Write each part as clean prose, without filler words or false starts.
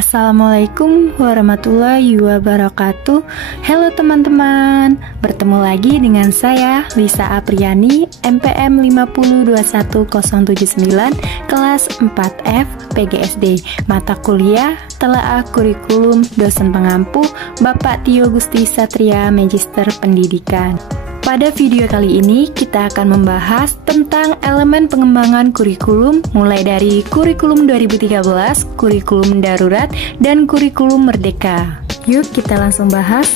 Assalamualaikum warahmatullahi wabarakatuh. Halo teman-teman, bertemu lagi dengan saya Lisa Apriani, MPM 5021079, kelas 4F PGSD, mata kuliah Telaah Kurikulum, dosen pengampu Bapak Tio Gusti Satria, Magister Pendidikan. Pada video kali ini kita akan membahas tentang elemen pengembangan kurikulum mulai dari kurikulum 2013, kurikulum darurat, dan kurikulum merdeka. Yuk kita langsung bahas.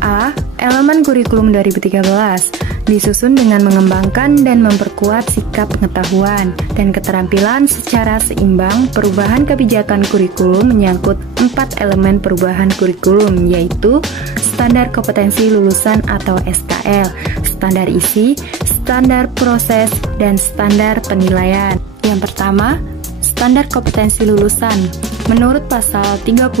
A. Elemen kurikulum 2013 disusun dengan mengembangkan dan memperkuat sikap pengetahuan dan keterampilan secara seimbang. Perubahan kebijakan kurikulum menyangkut 4 elemen perubahan kurikulum, yaitu standar kompetensi lulusan atau SKL, standar isi, standar proses, dan standar penilaian. Yang pertama, standar kompetensi lulusan. Menurut pasal 35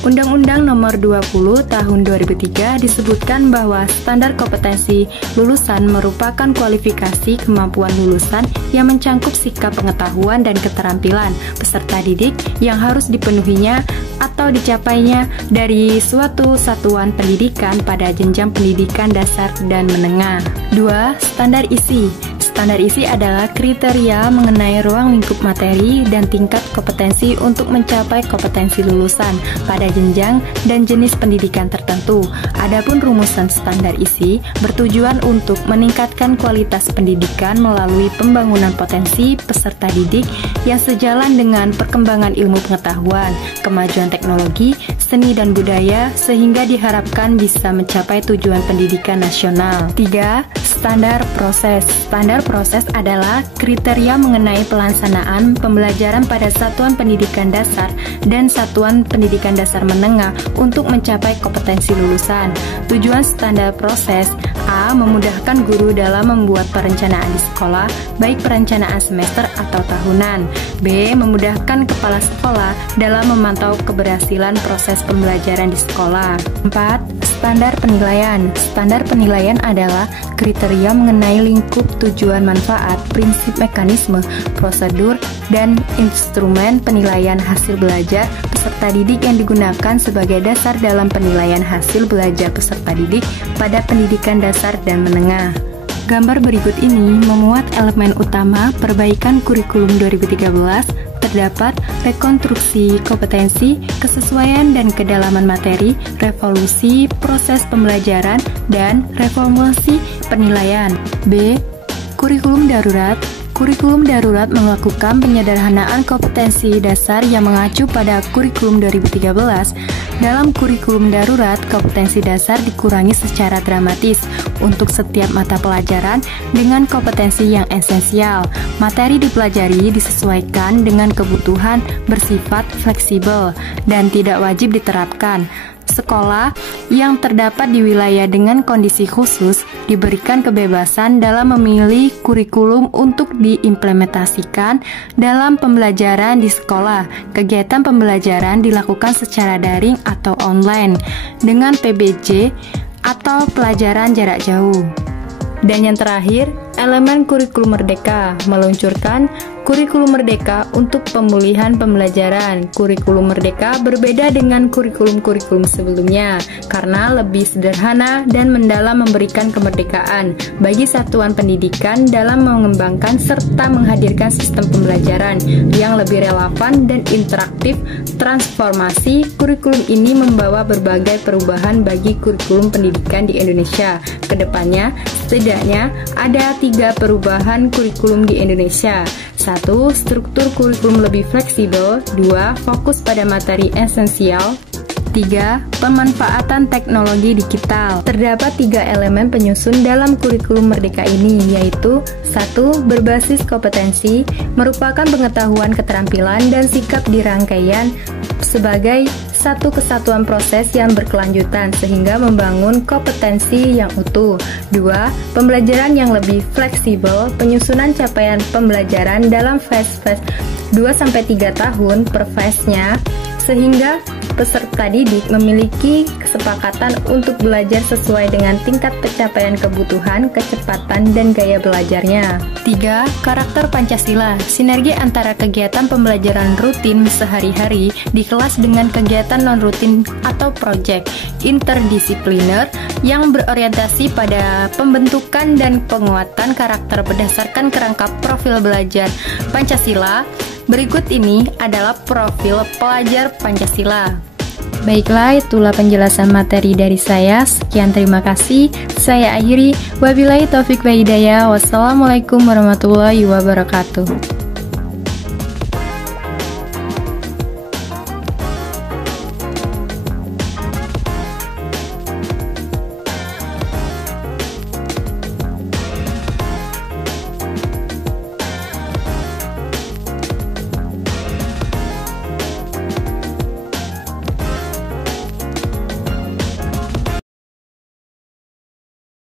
Undang-Undang Nomor 20 Tahun 2003 disebutkan bahwa standar kompetensi lulusan merupakan kualifikasi kemampuan lulusan yang mencangkup sikap pengetahuan dan keterampilan peserta didik yang harus dipenuhinya atau dicapainya dari suatu satuan pendidikan pada jenjang pendidikan dasar dan menengah. 2. Standar isi. Standar isi adalah kriteria mengenai ruang lingkup materi dan tingkat kompetensi untuk mencapai kompetensi lulusan pada jenjang dan jenis pendidikan tertentu. Adapun rumusan standar isi bertujuan untuk meningkatkan kualitas pendidikan melalui pembangunan potensi peserta didik yang sejalan dengan perkembangan ilmu pengetahuan, kemajuan teknologi, seni dan budaya sehingga diharapkan bisa mencapai tujuan pendidikan nasional. 3. Standar proses. Standar proses adalah kriteria mengenai pelaksanaan pembelajaran pada satuan pendidikan dasar dan satuan pendidikan dasar menengah untuk mencapai kompetensi lulusan. Tujuan standar proses: A. Memudahkan guru dalam membuat perencanaan di sekolah, baik perencanaan semester atau tahunan. B. Memudahkan kepala sekolah dalam memantau keberhasilan proses pembelajaran di sekolah. 4. Standar penilaian. Standar penilaian adalah kriteria mengenai lingkup tujuan manfaat, prinsip mekanisme, prosedur, dan instrumen penilaian hasil belajar peserta didik yang digunakan sebagai dasar dalam penilaian hasil belajar peserta didik pada pendidikan dasar dan menengah. Gambar berikut ini memuat elemen utama perbaikan kurikulum 2013. Terdapat rekonstruksi kompetensi, kesesuaian dan kedalaman materi, revolusi proses pembelajaran, dan reformulasi penilaian. B. Kurikulum darurat. Kurikulum darurat melakukan penyederhanaan kompetensi dasar yang mengacu pada kurikulum 2013. Dalam kurikulum darurat, kompetensi dasar dikurangi secara dramatis untuk setiap mata pelajaran dengan kompetensi yang esensial. Materi dipelajari disesuaikan dengan kebutuhan, bersifat fleksibel, dan tidak wajib diterapkan. Sekolah yang terdapat di wilayah dengan kondisi khusus diberikan kebebasan dalam memilih kurikulum untuk diimplementasikan dalam pembelajaran di sekolah. Kegiatan pembelajaran dilakukan secara daring atau online dengan PBJ atau pelajaran jarak jauh. Dan yang terakhir, elemen kurikulum merdeka meluncurkan kurikulum merdeka untuk pemulihan pembelajaran. Kurikulum merdeka berbeda dengan kurikulum-kurikulum sebelumnya karena lebih sederhana dan mendalam, memberikan kemerdekaan bagi satuan pendidikan dalam mengembangkan serta menghadirkan sistem pembelajaran yang lebih relevan dan interaktif. Transformasi kurikulum ini membawa berbagai perubahan bagi kurikulum pendidikan di Indonesia. Kedepannya, setidaknya ada 3 perubahan kurikulum di Indonesia. 1. Struktur kurikulum lebih fleksibel. 2. Fokus pada materi esensial. 3. Pemanfaatan teknologi digital. Terdapat 3 elemen penyusun dalam kurikulum merdeka ini, yaitu 1. Berbasis kompetensi, merupakan pengetahuan, keterampilan, dan sikap di rangkaian sebagai satu kesatuan proses yang berkelanjutan sehingga membangun kompetensi yang utuh. 2. Pembelajaran yang lebih fleksibel, penyusunan capaian pembelajaran dalam fase 2-3 tahun per fase-nya sehingga peserta didik memiliki kesepakatan untuk belajar sesuai dengan tingkat pencapaian kebutuhan, kecepatan, dan gaya belajarnya. 3. Karakter Pancasila. Sinergi antara kegiatan pembelajaran rutin sehari-hari di kelas dengan kegiatan non-rutin atau proyek interdisipliner yang berorientasi pada pembentukan dan penguatan karakter berdasarkan kerangka profil belajar Pancasila. Berikut ini adalah profil pelajar Pancasila. Baiklah, itulah penjelasan materi dari saya. Sekian, terima kasih. Saya akhiri. Wabillahi taufik wa hidayah. Wassalamualaikum warahmatullahi wabarakatuh.